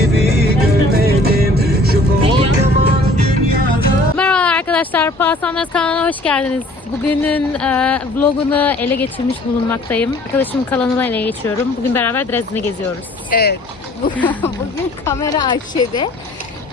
gibi görmedim Şu kocaman dünyada Merhaba arkadaşlar, Pahasanlar kanalına hoş geldiniz. Bugünün e, vlogunu ele geçirmiş bulunmaktayım. Arkadaşımın kanalını ele geçiriyorum. Bugün beraber Dresden'i geziyoruz. Evet. Bu- Bugün kamera Ayşe'de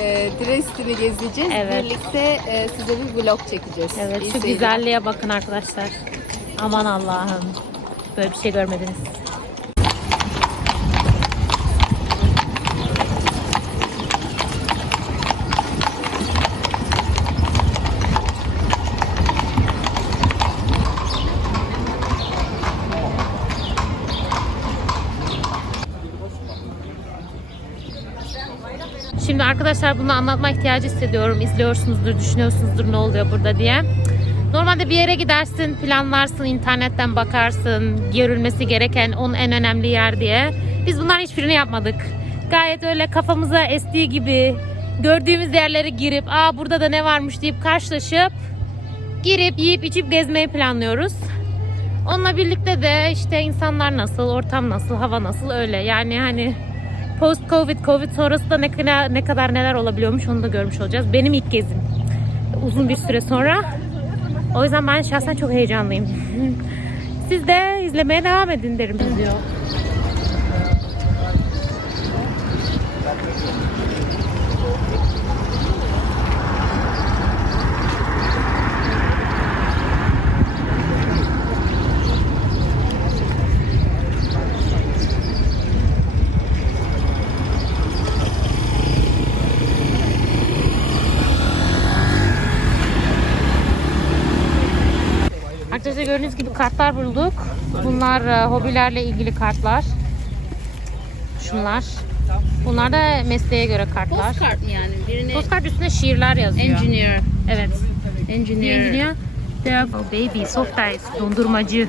e, Dresden'i gezeceğiz. Evet. Birlikte e, size bir vlog çekeceğiz. Evet, İyi şu seyirler. güzelliğe bakın arkadaşlar. Aman Allah'ım. Böyle bir şey görmediniz. Şimdi arkadaşlar bunu anlatma ihtiyacı hissediyorum. İzliyorsunuzdur, düşünüyorsunuzdur ne oluyor burada diye. Normalde bir yere gidersin, planlarsın, internetten bakarsın, görülmesi gereken onun en önemli yer diye. Biz bunların hiçbirini yapmadık. Gayet öyle kafamıza estiği gibi gördüğümüz yerlere girip, aa burada da ne varmış deyip karşılaşıp girip yiyip içip gezmeyi planlıyoruz. Onunla birlikte de işte insanlar nasıl, ortam nasıl, hava nasıl öyle. Yani hani post covid, covid sonrası da ne kadar, ne kadar neler olabiliyormuş onu da görmüş olacağız. Benim ilk gezim. Uzun bir süre sonra. O yüzden ben şahsen çok heyecanlıyım. Siz de izlemeye devam edin derim diyor. Arkadaşlar gördüğünüz gibi kartlar bulduk. Bunlar e, hobilerle ilgili kartlar. Şunlar. Bunlar da mesleğe göre kartlar. Postcard mı yani? Birine Postkart üstünde şiirler yazıyor. engineer. Evet. Engineer. Engineer. The baby, soft ice, dondurmacı.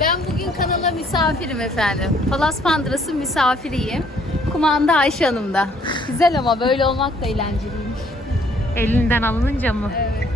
Ben bugün kanala misafirim efendim. Palas Pandırası misafiriyim. Kumanda Ayşe Hanım'da. Güzel ama böyle olmak da eğlenceliymiş. Elinden alınınca mı? Evet.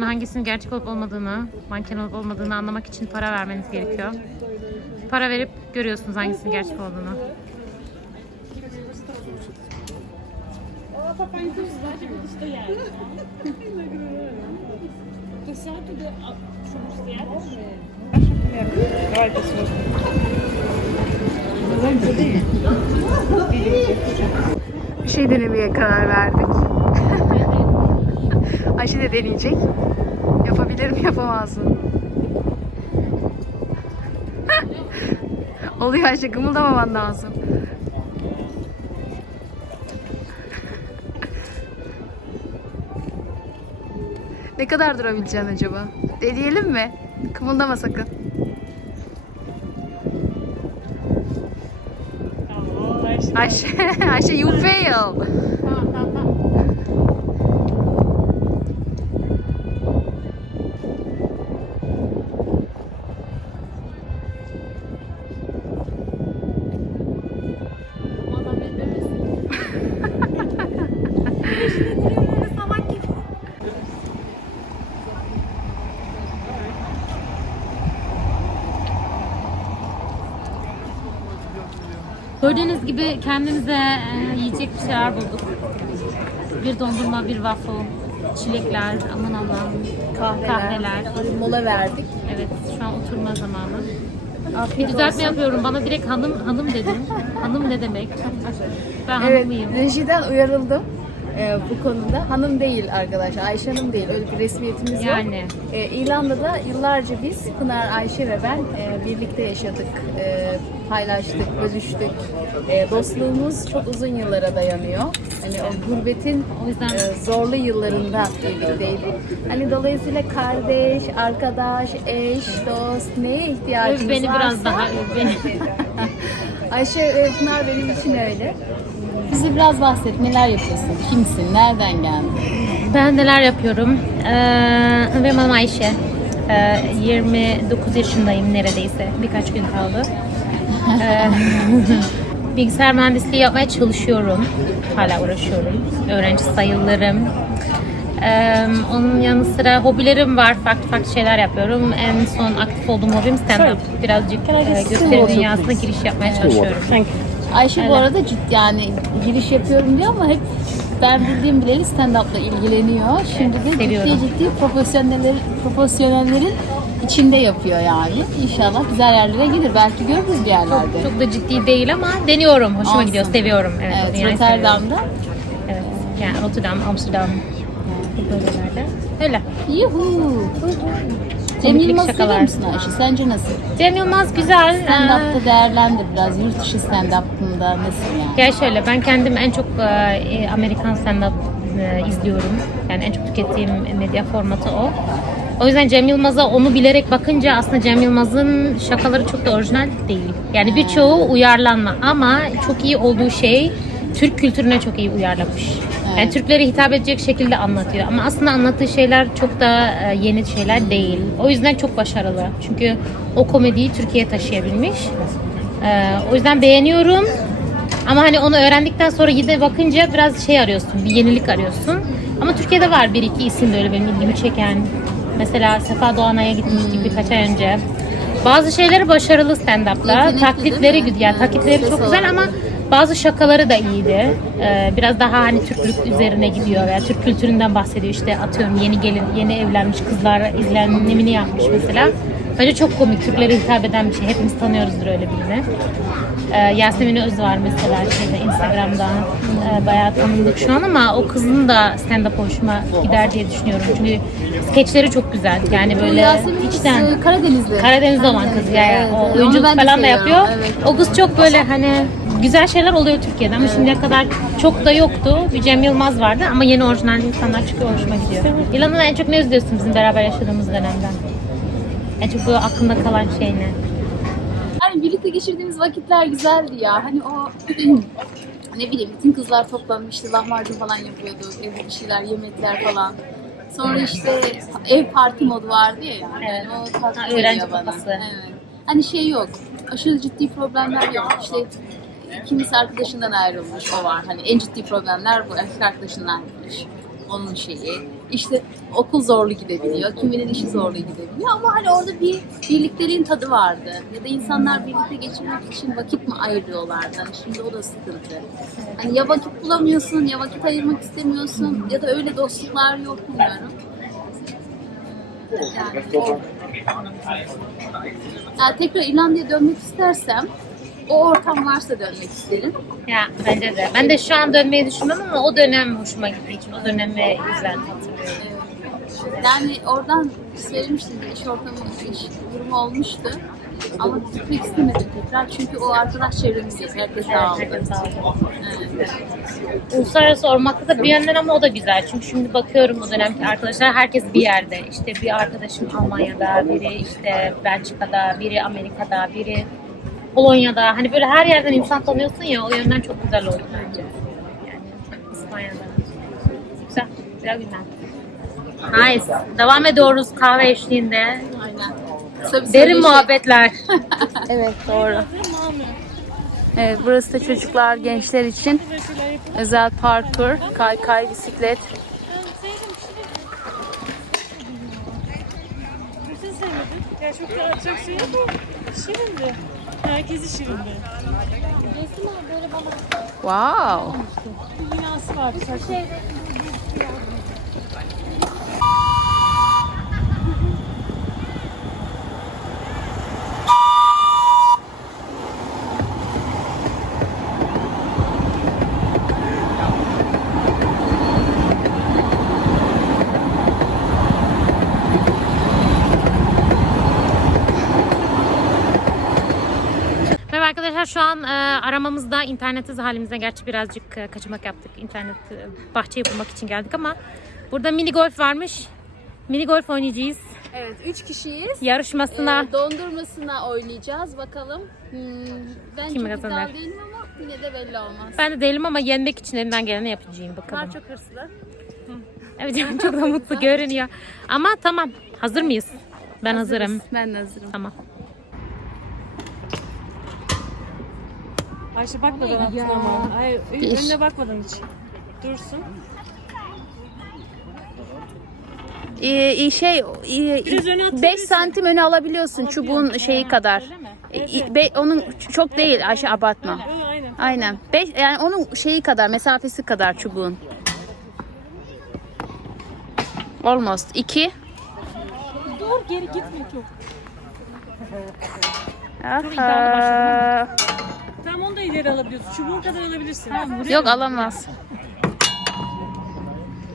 Göstericilerin hangisinin gerçek olup olmadığını, manken olup olmadığını anlamak için para vermeniz gerekiyor. Para verip görüyorsunuz hangisinin gerçek olduğunu. Bir şey denemeye karar verdik. Ayşe de deneyecek. Yapabilir mi yapamaz mı? Oluyor Ayşe gımıldamaman lazım. Ne kadar durabileceksin acaba? Deneyelim mi? Kımıldama sakın. Ayşe, Ayşe you fail. Gördüğünüz gibi kendimize e, yiyecek bir şeyler bulduk. Bir dondurma, bir waffle, çilekler, aman Allah'ım, kahveler. Mola verdik. Evet, şu an oturma zamanı. Bir düzeltme yapıyorum. Bana direkt hanım hanım dedin. Hanım ne demek? Ben Evet, hanımıyım. rejiden uyarıldım. E, bu konuda. Hanım değil arkadaşlar. Ayşe Hanım değil. Öyle bir resmiyetimiz yok. Yani. E, İrlanda'da yıllarca biz Pınar, Ayşe ve ben e, birlikte yaşadık. E, paylaştık, bölüştük. E, dostluğumuz çok uzun yıllara dayanıyor. Hani o gurbetin O yüzden- e, zorlu yıllarında birlikteydik. Hani dolayısıyla kardeş, arkadaş, eş, dost neye ihtiyacımız Öv beni varsa biraz daha öv beni. Ayşe ve Pınar benim için öyle. Bize biraz bahset. Neler yapıyorsun? Kimsin? Nereden geldin? Ben neler yapıyorum? Ee, benim adım Ayşe. Ee, 29 yaşındayım neredeyse. Birkaç gün kaldı. Ee, bilgisayar mühendisliği yapmaya çalışıyorum. Hala uğraşıyorum. Öğrenci sayılırım. Ee, onun yanı sıra hobilerim var. Farklı farklı şeyler yapıyorum. En son aktif olduğum hobim stand-up. Birazcık e, gösteri dünyasına giriş yapmaya çalışıyorum. Ayşe bu Öyle. arada ciddi yani giriş yapıyorum diyor ama hep ben bildiğim bileli stand-up'la ilgileniyor. Şimdi de Seviyorum. ciddi ciddi profesyoneller, profesyonellerin içinde yapıyor yani. İnşallah güzel yerlere gelir. Belki görürüz bir yerlerde. Çok da ciddi değil ama deniyorum. Hoşuma Olsun. gidiyor. Seviyorum. Evet, evet, dünyayı seviyorum. Rotterdam'da. Evet. Yani Rotterdam, Amsterdam. Bu bölgelerde. Öyle. Yuhu. Cem Komiklik Yılmaz'ı şakalar. seviyor musun Ayşe? Sence nasıl? Cem Yılmaz güzel. Ee, Stand-up'ta değerlendir biraz. Yurt dışı stand-up'ında nasıl yani? Ya şöyle ben kendim en çok e, Amerikan stand-up e, izliyorum. Yani en çok tükettiğim medya formatı o. O yüzden Cem Yılmaz'a onu bilerek bakınca aslında Cem Yılmaz'ın şakaları çok da orijinal değil. Yani birçoğu uyarlanma ama çok iyi olduğu şey Türk kültürüne çok iyi uyarlamış. Yani. Türklere hitap edecek şekilde anlatıyor. Ama aslında anlattığı şeyler çok da e, yeni şeyler değil. O yüzden çok başarılı. Çünkü o komediyi Türkiye'ye taşıyabilmiş. E, o yüzden beğeniyorum. Ama hani onu öğrendikten sonra yine bakınca biraz şey arıyorsun, bir yenilik arıyorsun. Ama Türkiye'de var bir iki isim de öyle benim ilgimi çeken. Mesela Sefa Doğanay'a gitmiştik birkaç ay önce. Bazı şeyleri başarılı. Yetenekli Taklitleri güzel. Yani taklitleri çok güzel ama bazı şakaları da iyiydi. Ee, biraz daha hani Türklük üzerine gidiyor veya Türk kültüründen bahsediyor. İşte atıyorum yeni gelin, yeni evlenmiş kızlar izlenimini yapmış mesela. Bence çok komik. Türklere hitap eden bir şey. Hepimiz tanıyoruzdur öyle birini. Ee, Yasemin Öz var mesela şeyde Instagram'da Ee, bayağı tanındık şu an ama o kızın da stand-up hoşuma gider diye düşünüyorum. Çünkü skeçleri çok güzel. Yani böyle Yasemin içten. e, Karadenizli. Karadeniz'de olan kız ya. Evet, o evet. oyunculuk Onu ben de falan da seviyorum, yapıyor. evet. O kız çok böyle hani güzel şeyler oluyor Türkiye'de ama şimdiye kadar çok da yoktu. Bir Cem Yılmaz vardı ama yeni orijinal insanlar çıkıyor hoşuma gidiyor. İlan'ın en çok ne özlüyorsun bizim beraber yaşadığımız dönemden? En çok böyle aklında kalan şey ne? Hani birlikte geçirdiğimiz vakitler güzeldi ya. Hani o ne bileyim bütün kızlar toplanmıştı, lahmacun falan yapıyordu, evde bir şeyler, yemekler falan. Sonra işte ev parti modu vardı ya. Yani Evet. o tatlı öğrenci bana. kafası. Evet. Hani şey yok. Aşırı ciddi problemler yok. İşte kimisi arkadaşından ayrılmış o var. Hani en ciddi problemler bu. Erkek arkadaşından ayrılmış. Onun şeyi. İşte okul zorlu gidebiliyor. Kiminin işi zorlu gidebiliyor. Ama hani orada bir birlikteliğin tadı vardı. Ya da insanlar birlikte geçirmek için vakit mi ayırıyorlardı? Hani şimdi o da sıkıntı. Hani ya vakit bulamıyorsun, ya vakit ayırmak istemiyorsun ya da öyle dostluklar yok bilmiyorum. Yani. Yani tekrar İrlanda'ya dönmek istersem o ortam varsa dönmek isterim. Ya bence de. Ben de şu an dönmeyi düşünmüyorum ama o dönem hoşuma için o dönemi güzel. Yani oradan söylemiştim bir iş ortamı, iş durumu olmuştu. Ama gitmek istemedim tekrar çünkü o arkadaş çevremiz yok. Herkes dağıldı. Evet. Uluslararası olmakta da bir yönden ama o da güzel. Çünkü şimdi bakıyorum o dönemki arkadaşlar herkes bir yerde. İşte bir arkadaşım Almanya'da, biri işte Belçika'da, biri Amerika'da, biri Polonya'da. Hani böyle her yerden insan tanıyorsun ya o yönden çok güzel oldu bence. Yani İspanya'da. Güzel, güzel günler. Nice. Devam ediyoruz kahve eşliğinde. Aynen. Derin muhabbetler. Evet doğru. Evet burası da çocuklar, gençler için özel parkur, kaykay, bisiklet. Ya çok da çok şey ama şirindi. Herkesi şirindi. Wow. Bir binası vardı. Çok arkadaşlar şu an e, aramamızda internetsiz halimizde gerçi birazcık e, kaçamak yaptık. İnternet e, bahçeyi bulmak için geldik ama burada mini golf varmış. Mini golf oynayacağız. Evet 3 kişiyiz. Yarışmasına Ee, dondurmasına oynayacağız bakalım. Hmm, ben Kim çok kazanır? iddialı değilim ama yine de belli olmaz. ben de değilim ama yenmek için elimden geleni yapacağım bakalım. Bunlar çok hırslı. Evet çok da mutlu görünüyor. Ama tamam hazır mıyız? Ben hazırım. Ben de hazırım. Tamam. Ayşe bakmadan attın ama. Ay, önüne bakmadın hiç. Dursun. Ee, şey Biraz öne 5 atabilirsin. santim öne alabiliyorsun çubuğun şeyi kadar. Öyle mi? E, be- onun çok değil Ayşe abartma. Öyle aynen. Aynen. Beş, yani onun şeyi kadar, mesafesi kadar çubuğun. Almost. 2. Dur geri gitme çok. Tamam onu da ileri alabiliyorsun. Çubuğun kadar alabilirsin. Yok alamaz.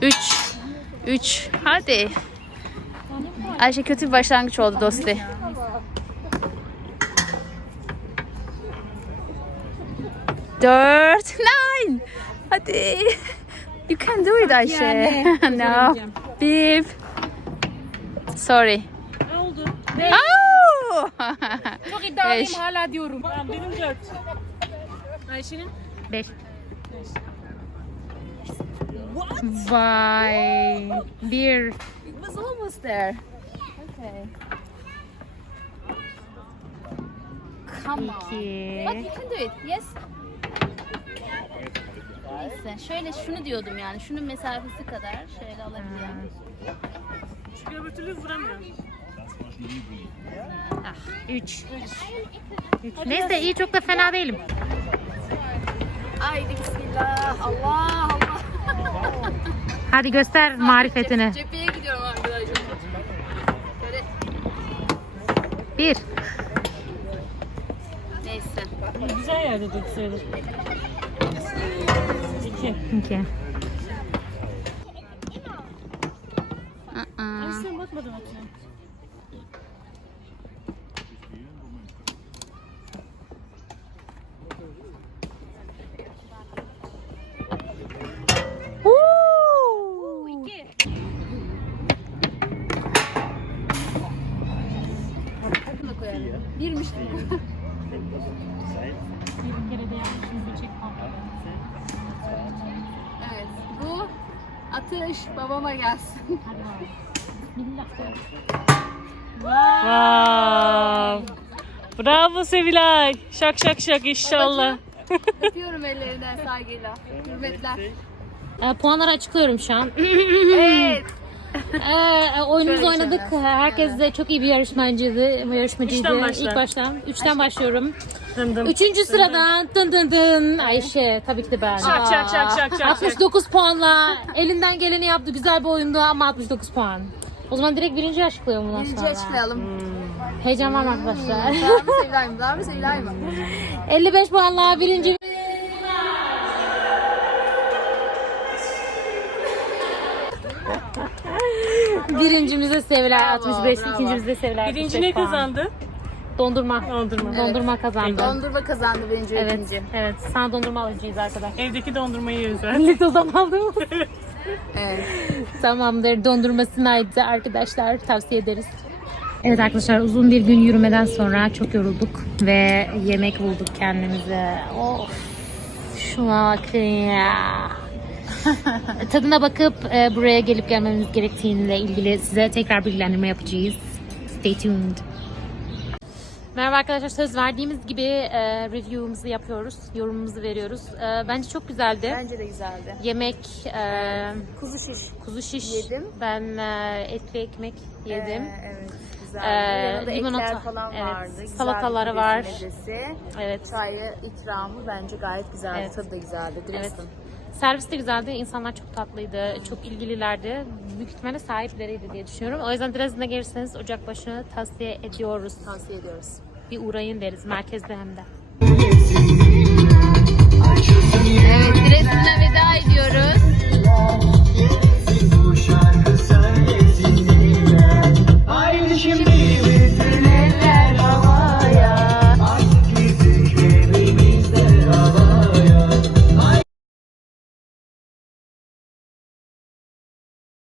3. 3. Hadi. Ayşe kötü bir başlangıç oldu dosti. Dört. Nine. Hadi. You can do it Ayşe. no. Bir. Sorry. Ne oldu? Oh! Çok iddialıyım, hala diyorum. Tamam benim dört. Ayşe'nin? 5. Vay. Bir. It was almost there. Okay. Come on. iki. But you can do it. Yes. Neyse. Şöyle şunu diyordum yani. Şunun mesafesi kadar şöyle alabiliyorum. Çünkü öbür türlü vuramıyor. Üç. Üç. Neyse iyi çok da fena değilim. Haydi bismillah. Allah Allah. Hadi göster marifetini. Cepheye gidiyorum arkadaşlar. Böyle Bir. neyse. Güzel yerde dur sayılır. İki. İki. Atış babama gelsin. Wow. Bravo Sevilay. Şak şak şak inşallah. Öpüyorum ellerinden saygıyla. Hürmetler. Ee, puanları açıklıyorum şu an. Evet. Ee, oyunumuzu Şöyle oynadık. Herkes de çok iyi bir yarışmacıydı. Yarışmacıydı. Üçten başla. İlk baştan. Üçten başlıyorum. Dım dım. Üçüncü sıradan dın dın dın Ayşe. Tabii ki de ben. Şak şak şak şak şak. şak. 69 puanla elinden geleni yaptı. Güzel bir oyundu ama 69 puan. O zaman direkt birinci açıklıyorum bundan Birinci sonra. açıklayalım. Heyecan var mı arkadaşlar? Daha mı Sevilay mı? Daha mı Sevilay mı? 55 puanla birinci. Birincimize Sevilay Bravo, 65, bravo. ikincimize Sevilay Birinci 65 ne puan. kazandı? Dondurma. Dondurma. Dondurma kazandı. Dondurma kazandı birinci ve Evet, ikinci. evet. Sana dondurma alacağız arkadaş. Evdeki dondurmayı özel. Little'dan aldım. Evet. Tamamdır. Dondurmasınaydı arkadaşlar. Tavsiye ederiz. Evet arkadaşlar uzun bir gün yürümeden sonra çok yorulduk ve yemek bulduk kendimize. Of. Şuna bakın ya. Tadına bakıp e, buraya gelip gelmemiz gerektiğiyle ilgili size tekrar bilgilendirme yapacağız. Stay tuned. Merhaba arkadaşlar söz verdiğimiz gibi e, review'umuzu yapıyoruz. Yorumumuzu veriyoruz. E, bence çok güzeldi. Bence de güzeldi. Yemek, e, Kuzu şiş. kuzu şiş. Yedim. Ben e, etli ekmek yedim. Ee, evet. Güzeldi. Ee, limonata, ekler falan evet, vardı. Güzel salataları var. mezesi. Evet. Çayı, ikramı bence gayet güzeldi. Evet. Tadı da güzeldi. Evet. Servis de güzeldi. İnsanlar çok tatlıydı. Çok ilgililerdi. Büyük ihtimalle sahipleriydi diye düşünüyorum. O yüzden Dresden'e gelirseniz Ocakbaşı'nı tavsiye ediyoruz. Tavsiye ediyoruz. Bir uğrayın deriz. Merkezde hem de. Dresden'e veda ediyoruz.